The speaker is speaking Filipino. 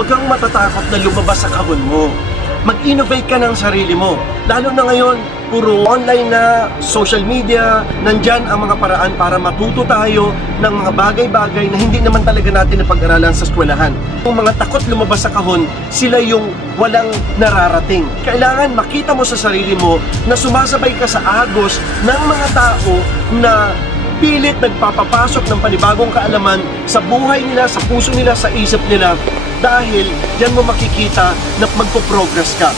huwag kang matatakot na lumabas sa kahon mo. Mag-innovate ka ng sarili mo. Lalo na ngayon, puro online na, social media, nandyan ang mga paraan para matuto tayo ng mga bagay-bagay na hindi naman talaga natin napag-aralan sa eskwelahan. Kung mga takot lumabas sa kahon, sila yung walang nararating. Kailangan makita mo sa sarili mo na sumasabay ka sa agos ng mga tao na pilit nagpapapasok ng panibagong kaalaman sa buhay nila, sa puso nila, sa isip nila. Dahil diyan mo makikita na magpo-progress ka.